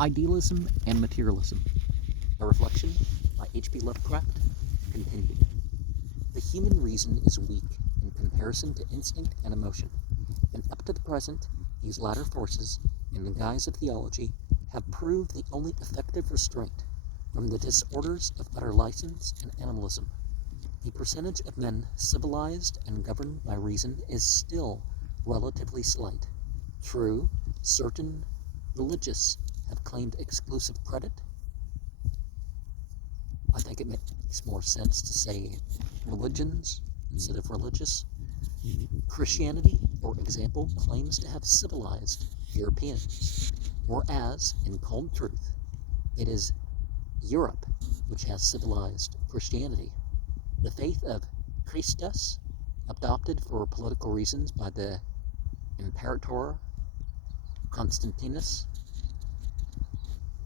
Idealism and Materialism, a reflection by H.P. Lovecraft, continued. The human reason is weak in comparison to instinct and emotion, and up to the present, these latter forces, in the guise of theology, have proved the only effective restraint from the disorders of utter license and animalism. The percentage of men civilized and governed by reason is still relatively slight. True, certain religious have claimed exclusive credit. I think it makes more sense to say religions instead of religious. Christianity, for example, claims to have civilized Europeans, whereas, in cold truth, it is Europe which has civilized Christianity. The faith of Christus, adopted for political reasons by the Imperator Constantinus,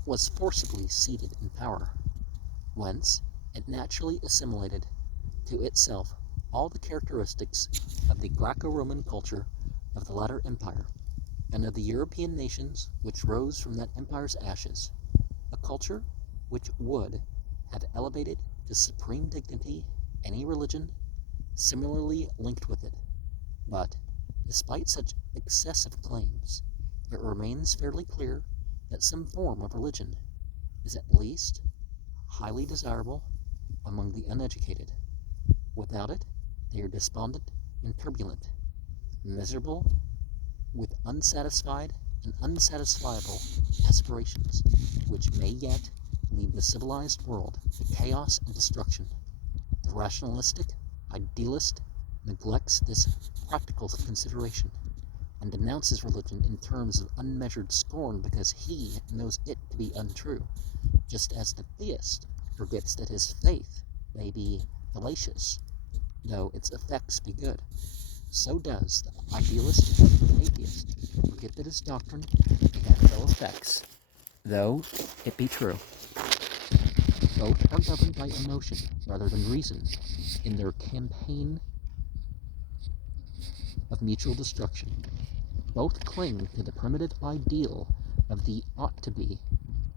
was forcibly seated in power, whence it naturally assimilated to itself all the characteristics of the Greco-Roman culture of the latter empire, and of the European nations which rose from that empire's ashes, a culture which would have elevated to supreme dignity any religion similarly linked with it. But, despite such excessive claims, it remains fairly clear that some form of religion is at least highly desirable among the uneducated. Without it, they are despondent and turbulent, miserable with unsatisfied and unsatisfiable aspirations, which may yet lead the civilized world to chaos and destruction. The rationalistic idealist neglects this practical consideration and denounces religion in terms of unmeasured scorn because he knows it to be untrue, just as the theist forgets that his faith may be fallacious, though its effects be good. So does the idealist and atheist forget that his doctrine may have no effects, though it be true. Both are governed by emotion rather than reason in their campaign of mutual destruction. Both cling to the primitive ideal of the ought to be.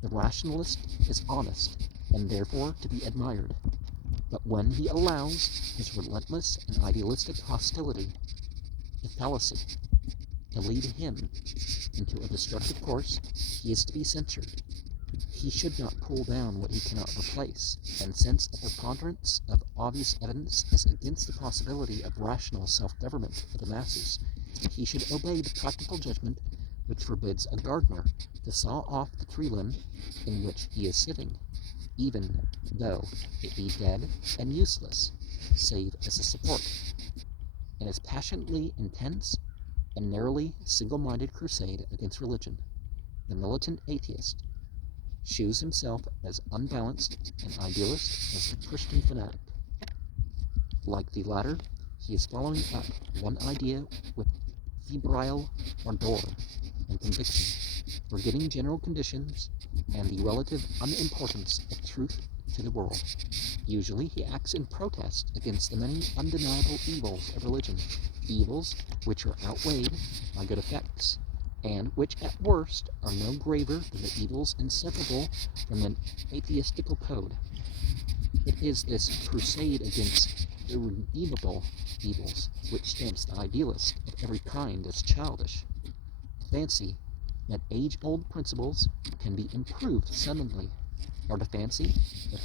The rationalist is honest and therefore to be admired, but when he allows his relentless and idealistic hostility to fallacy to lead him into a destructive course, he is to be censured. He should not pull down what he cannot replace, and since a preponderance of obvious evidence is against the possibility of rational self-government for the masses, he should obey the practical judgment which forbids a gardener to saw off the tree limb in which he is sitting, even though it be dead and useless, save as a support. In his passionately intense and narrowly single-minded crusade against religion, the militant atheist shews himself as unbalanced and idealist as the Christian fanatic. Like the latter, he is following up one idea with febrile ardor and conviction, forgetting general conditions and the relative unimportance of truth to the world. Usually he acts in protest against the many undeniable evils of religion, evils which are outweighed by good effects, and which at worst are no graver than the evils inseparable from an atheistical code. It is this crusade against irredeemable evils which stamps the idealist of every kind as childish. Fancy that age-old principles can be improved suddenly, or to fancy that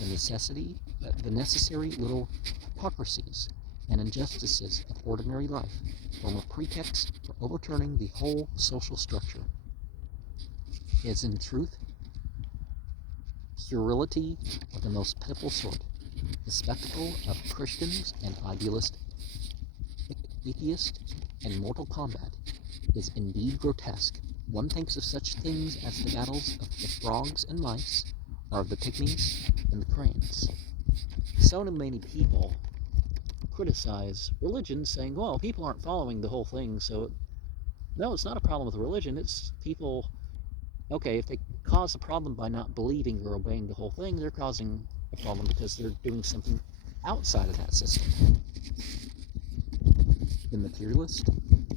the necessary little hypocrisies and injustices of ordinary life form a pretext for overturning the whole social structure, is in truth puerility of the most pitiful sort. The spectacle of Christians and idealist atheist in mortal combat is indeed grotesque. One thinks of such things as the battles of the frogs and mice, or of the pygmies and the cranes. So many people criticize religion, saying, well, people aren't following the whole thing, so no, it's not a problem with religion, it's people, okay, if they cause a problem by not believing or obeying the whole thing, they're causing a problem because they're doing something outside of that system. The materialist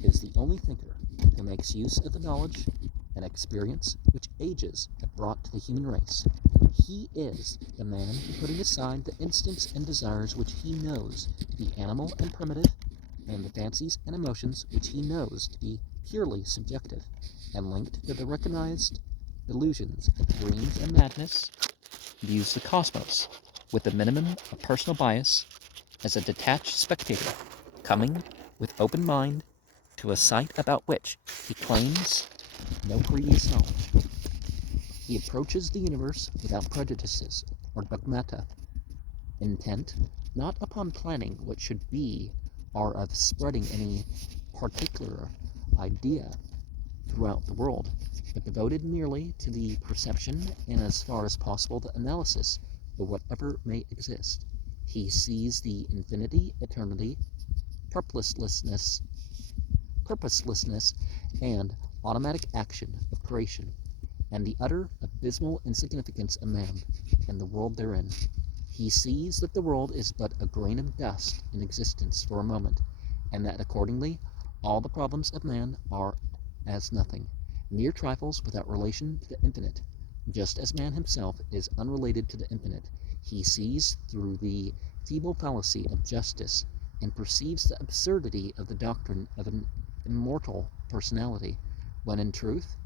is the only thinker who makes use of the knowledge and experience which ages have brought to the human race. He is the man who, putting aside the instincts and desires which he knows to be animal and primitive, and the fancies and emotions which he knows to be purely subjective, and linked to the recognized delusions of dreams and madness, views the cosmos with a minimum of personal bias as a detached spectator, coming with open mind to a sight about which he claims no previous knowledge. He approaches the universe without prejudices or dogmata, intent not upon planning what should be or of spreading any particular idea throughout the world, but devoted merely to the perception and, as far as possible, the analysis of whatever may exist. He sees the infinity, eternity, purposelessness, and automatic action of creation, and the utter abysmal insignificance of man and the world therein. He sees that the world is but a grain of dust in existence for a moment, and that accordingly all the problems of man are as nothing, mere trifles without relation to the infinite. Just as man himself is unrelated to the infinite, he sees through the feeble fallacy of justice and perceives the absurdity of the doctrine of an immortal personality, when in truth,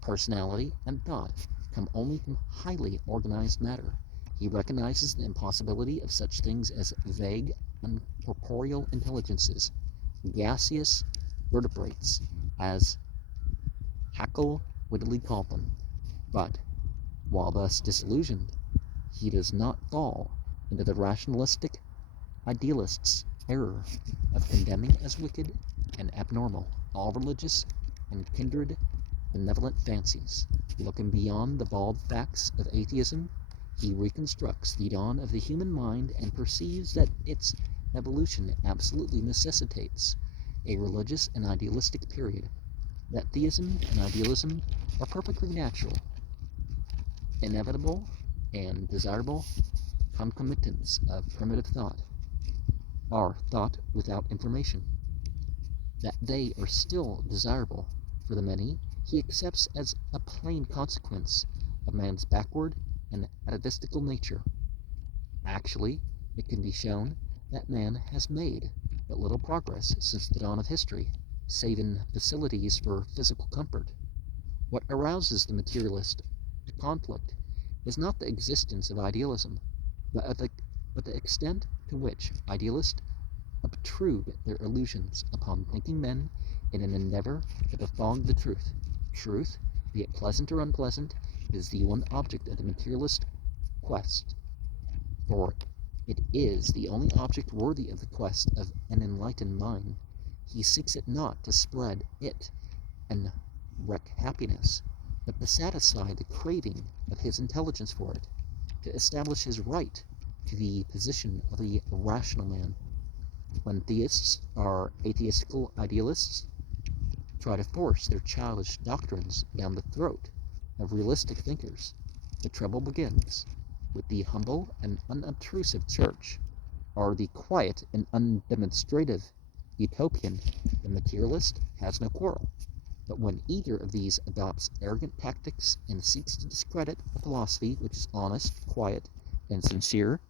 personality and thought come only from highly organized matter. He recognizes the impossibility of such things as vague, uncorporeal intelligences, gaseous vertebrates, as Haeckel wittily called them. But, while thus disillusioned, he does not fall into the rationalistic idealist's error of condemning as wicked and abnormal all religious and kindred benevolent fancies. Looking beyond the bald facts of atheism, he reconstructs the dawn of the human mind and perceives that its evolution absolutely necessitates a religious and idealistic period, that theism and idealism are perfectly natural, inevitable, and desirable concomitants of primitive thought, are thought without information. That they are still desirable for the many, he accepts as a plain consequence of man's backward and atavistical nature. Actually, it can be shown that man has made but little progress since the dawn of history, save in facilities for physical comfort. What arouses the materialist to conflict is not the existence of idealism, but the extent to which idealists obtrude their illusions upon thinking men in an endeavor to befog the truth. Truth, be it pleasant or unpleasant, is the one object of the materialist quest, for it is the only object worthy of the quest of an enlightened mind. He seeks it not to spread it and wreak happiness, but to satisfy the craving of his intelligence for it, to establish his right to the position of the rational man. When theists or atheistical idealists try to force their childish doctrines down the throat of realistic thinkers, the trouble begins with the humble and unobtrusive church, or the quiet and undemonstrative utopian. The materialist has no quarrel. But when either of these adopts arrogant tactics and seeks to discredit a philosophy which is honest, quiet, and sincere,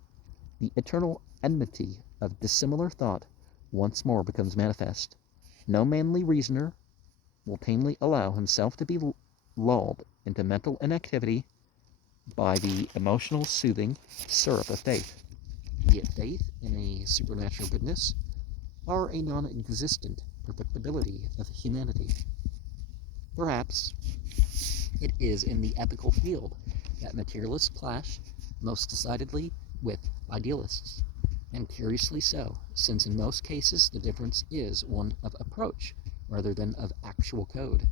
the eternal enmity of dissimilar thought once more becomes manifest. No manly reasoner will tamely allow himself to be lulled into mental inactivity by the emotional soothing syrup of faith, be it faith in a supernatural goodness or a non-existent perfectibility of humanity. Perhaps it is in the ethical field that materialists clash most decidedly with idealists, and curiously so, since in most cases the difference is one of approach rather than of actual code.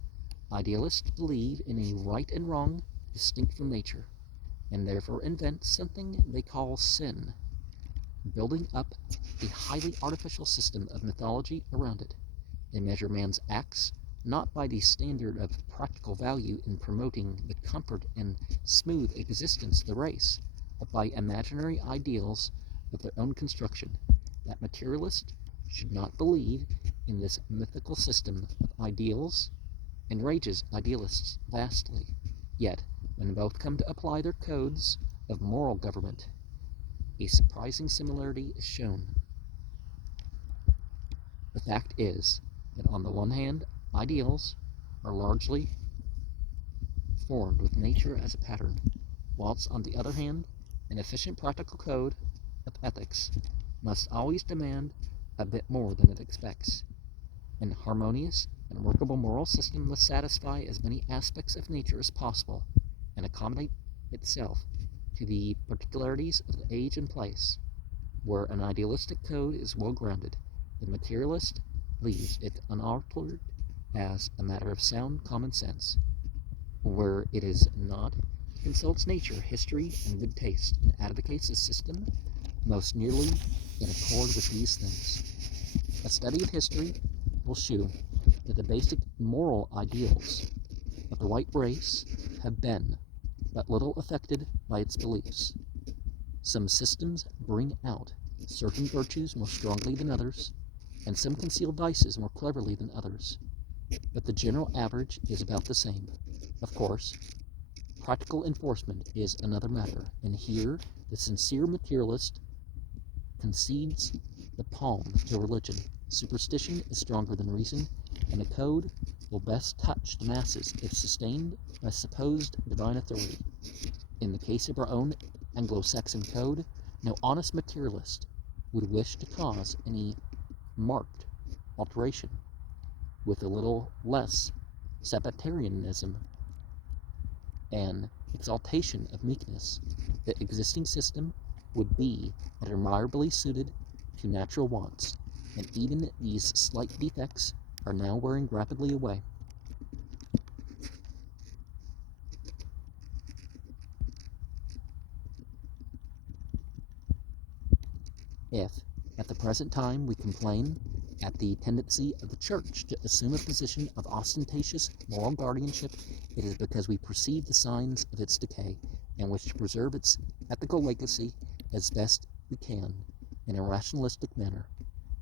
Idealists believe in a right and wrong distinct from nature, and therefore invent something they call sin, building up a highly artificial system of mythology around it. They measure man's acts not by the standard of practical value in promoting the comfort and smooth existence of the race, but by imaginary ideals of their own construction. That materialist should not believe in this mythical system of ideals enrages idealists vastly. Yet, when both come to apply their codes of moral government, a surprising similarity is shown. The fact is that on the one hand, ideals are largely formed with nature as a pattern, whilst on the other hand, an efficient practical code of ethics must always demand a bit more than it expects. An harmonious and workable moral system must satisfy as many aspects of nature as possible and accommodate itself to the particularities of the age and place. Where an idealistic code is well-grounded, the materialist leaves it unaltered as a matter of sound common sense. Where it is not, he consults nature, history, and good taste, and advocates a system most nearly in accord with these things. A study of history will show that the basic moral ideals of the white race have been but little affected by its beliefs. Some systems bring out certain virtues more strongly than others, and some conceal vices more cleverly than others, but the general average is about the same. Of course, practical enforcement is another matter, and here the sincere materialist concedes the palm to religion. Superstition is stronger than reason, and a code will best touch the masses if sustained by supposed divine authority. In the case of our own Anglo-Saxon code, no honest materialist would wish to cause any marked alteration. With a little less Sabbatarianism and exaltation of meekness, the existing system would be admirably suited to natural wants, and even these slight defects are now wearing rapidly away. If, at the present time, we complain at the tendency of the Church to assume a position of ostentatious moral guardianship, it is because we perceive the signs of its decay and wish to preserve its ethical legacy as best we can in a rationalistic manner.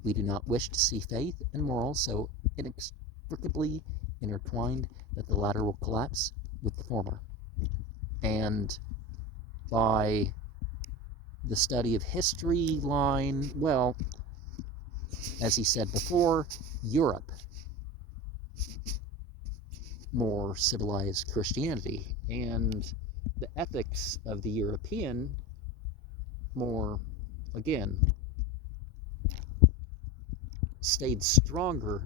We do not wish to see faith and morals so inextricably intertwined that the latter will collapse with the former. And by the study of history line, well, as he said before, Europe, more civilized Christianity, and the ethics of the European, more, again, stayed stronger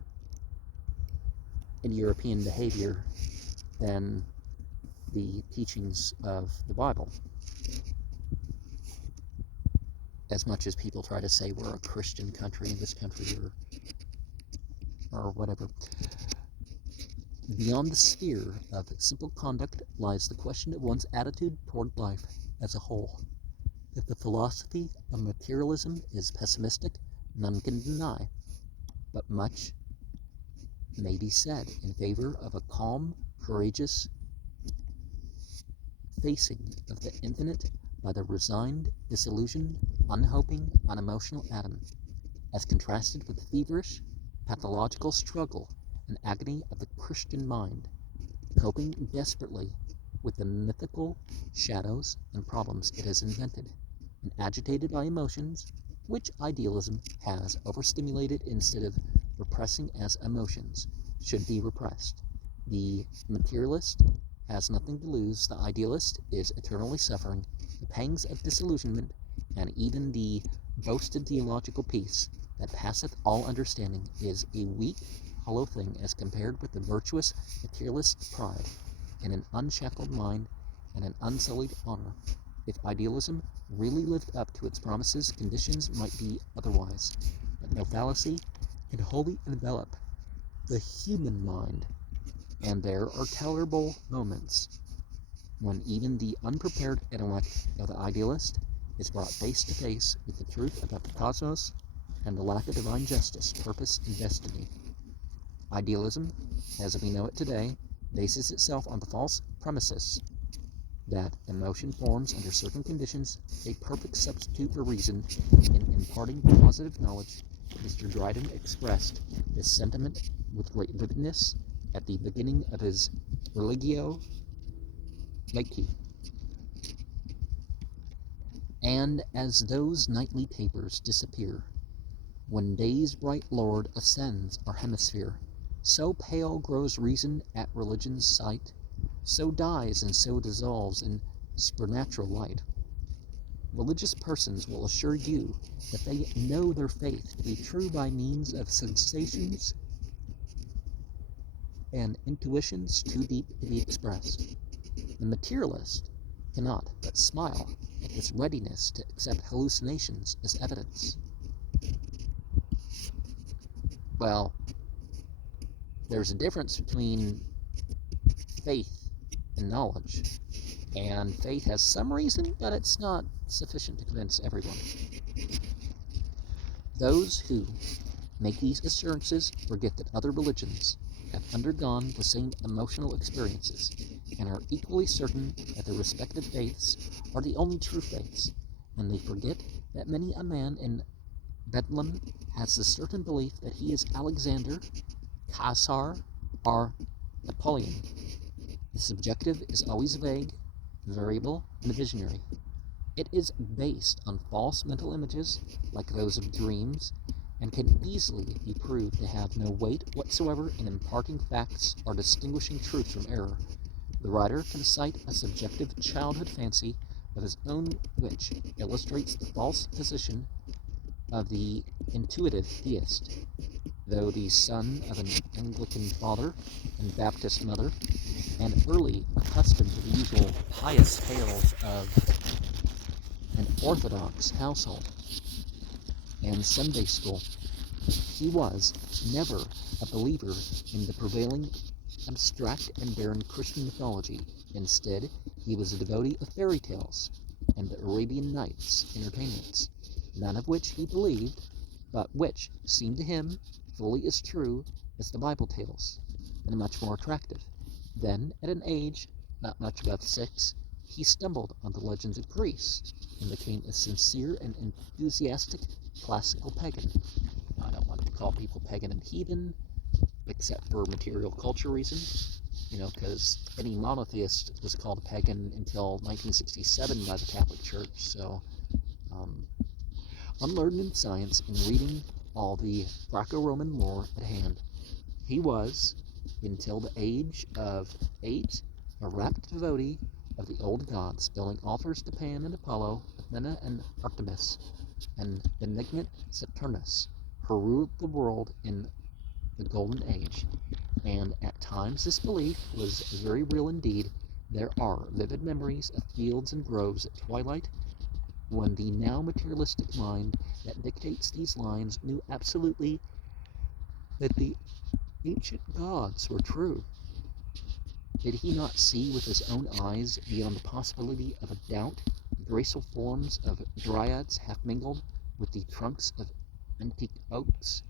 in European behavior than the teachings of the Bible. As much as people try to say we're a Christian country in this country or whatever. Beyond the sphere of simple conduct lies the question of one's attitude toward life as a whole. That the philosophy of materialism is pessimistic, none can deny, but much may be said in favor of a calm, courageous facing of the infinite by the resigned, disillusioned, unhoping, unemotional atom, as contrasted with the feverish, pathological struggle and agony of the Christian mind, coping desperately with the mythical shadows and problems it has invented, and agitated by emotions which idealism has overstimulated instead of repressing as emotions should be repressed. The materialist has nothing to lose, the idealist is eternally suffering the pangs of disillusionment, and even the boasted theological peace that passeth all understanding is a weak, hollow thing as compared with the virtuous materialist's pride in an unshackled mind and an unsullied honor. If idealism really lived up to its promises, conditions might be otherwise, but no fallacy can wholly envelop the human mind, and there are tolerable moments when even the unprepared intellect of the idealist is brought face to face with the truth about the cosmos and the lack of divine justice, purpose, and destiny. Idealism, as we know it today, bases itself on the false premises that emotion forms under certain conditions a perfect substitute for reason. In imparting positive knowledge, Mr. Dryden expressed this sentiment with great vividness at the beginning of his Religio Laici. And as those nightly tapers disappear, when day's bright lord ascends our hemisphere, so pale grows reason at religion's sight, so dies and so dissolves in supernatural light. Religious persons will assure you that they know their faith to be true by means of sensations and intuitions too deep to be expressed. The materialist cannot but smile at this readiness to accept hallucinations as evidence. Well, there's a difference between faith and knowledge. And faith has some reason, but it's not sufficient to convince everyone. Those who make these assurances forget that other religions have undergone the same emotional experiences and are equally certain that their respective faiths are the only true faiths, and they forget that many a man in Bedlam has the certain belief that he is Alexander, Caesar, or Napoleon. The subjective is always vague, variable, and visionary. It is based on false mental images, like those of dreams, and can easily be proved to have no weight whatsoever in imparting facts or distinguishing truth from error. The writer can cite a subjective childhood fancy of his own which illustrates the false position of the intuitive theist. Though the son of an Anglican father and Baptist mother, and early accustomed to the usual pious tales of an Orthodox household and Sunday school, he was never a believer in the prevailing abstract and barren Christian mythology. Instead, he was a devotee of fairy tales and the Arabian Nights entertainments, none of which he believed, but which seemed to him fully as true as the Bible tales, and much more attractive. Then, at an age not much above 6, he stumbled on the legends of Greece and became a sincere and enthusiastic classical pagan. I don't want to call people pagan and heathen, except for material culture reasons, because any monotheist was called a pagan until 1967 by the Catholic Church, so unlearned in science and reading all the Greco-Roman lore at hand, he was, until the age of 8, a rapt devotee of the old gods, billing offers to Pan and Apollo, Athena and Artemis, and benignant Saturnus, who ruled the world in the Golden Age. And at times this belief was very real indeed. There are vivid memories of fields and groves at twilight, when the now materialistic mind that dictates these lines knew absolutely that the ancient gods were true. Did he not see with his own eyes, beyond the possibility of a doubt, the graceful forms of dryads half mingled with the trunks of antique oaks,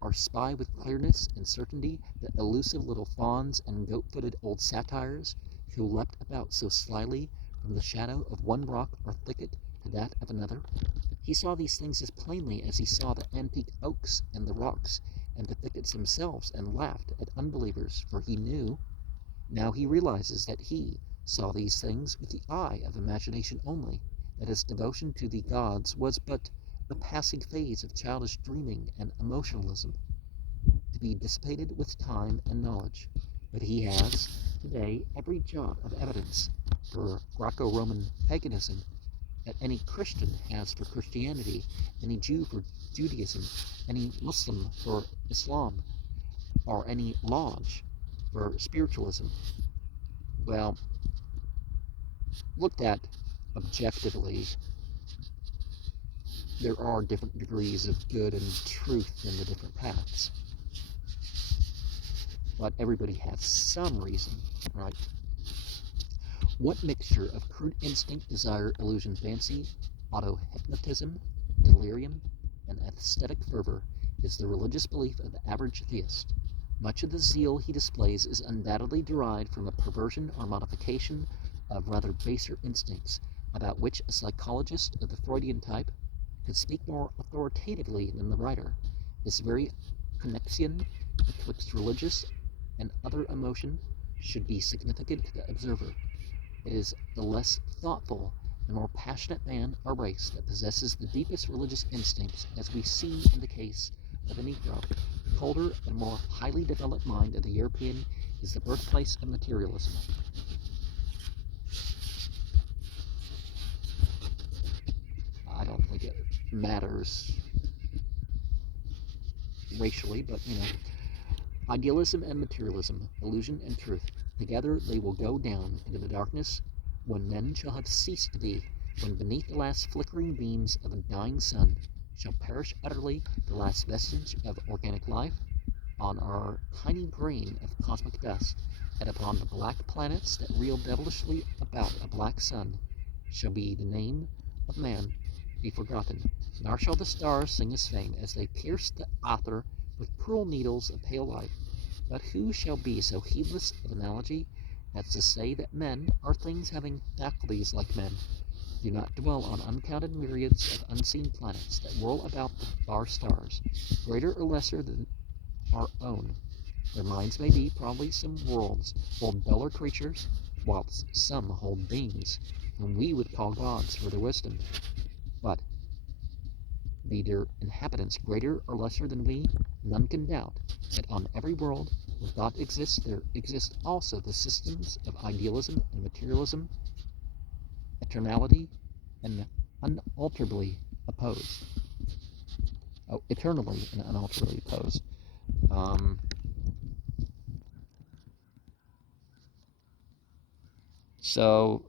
or spy with clearness and certainty the elusive little fauns and goat-footed old satyrs who leapt about so slyly from the shadow of one rock or thicket to that of another? He saw these things as plainly as he saw the antique oaks and the rocks and the thickets themselves, and laughed at unbelievers, for he knew. Now he realizes that he saw these things with the eye of imagination only, that his devotion to the gods was but a passing phase of childish dreaming and emotionalism, to be dissipated with time and knowledge. But he has, today, every jot of evidence for Greco-Roman paganism that any Christian has for Christianity, any Jew for Judaism, any Muslim for Islam, or any lodge for spiritualism. Well, looked at objectively, there are different degrees of good and truth in the different paths. But everybody has some reason, right? What mixture of crude instinct, desire, illusion, fancy, auto-hypnotism, delirium, and aesthetic fervor is the religious belief of the average theist? Much of the zeal he displays is undoubtedly derived from a perversion or modification of rather baser instincts, about which a psychologist of the Freudian type could speak more authoritatively than the writer. This very connexion betwixt religious and other emotion should be significant to the observer. It is the less thoughtful and more passionate man or race that possesses the deepest religious instincts, as we see in the case of the Negro. The colder and more highly developed mind of the European is the birthplace of materialism. I don't think it matters racially, but Idealism and materialism, illusion and truth, together they will go down into the darkness when men shall have ceased to be, when beneath the last flickering beams of a dying sun shall perish utterly the last vestige of organic life on our tiny grain of cosmic dust, and upon the black planets that reel devilishly about a black sun shall be the name of man be forgotten, nor shall the stars sing his fame as they pierce the ether with cruel needles of pale light. But who shall be so heedless of analogy as to say that men are things having faculties like men? Do not dwell on uncounted myriads of unseen planets that whirl about the far stars, greater or lesser than our own. Their minds may be, probably some worlds hold duller creatures, whilst some hold beings, whom we would call gods for their wisdom. But be their inhabitants greater or lesser than we, none can doubt that on every world where thought exists, there exist also the systems of idealism and materialism, eternality and unalterably opposed. Oh, eternally and unalterably opposed. So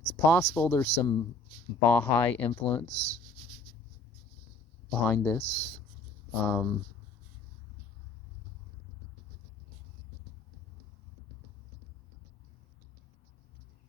it's possible there's some Baha'i influence behind this.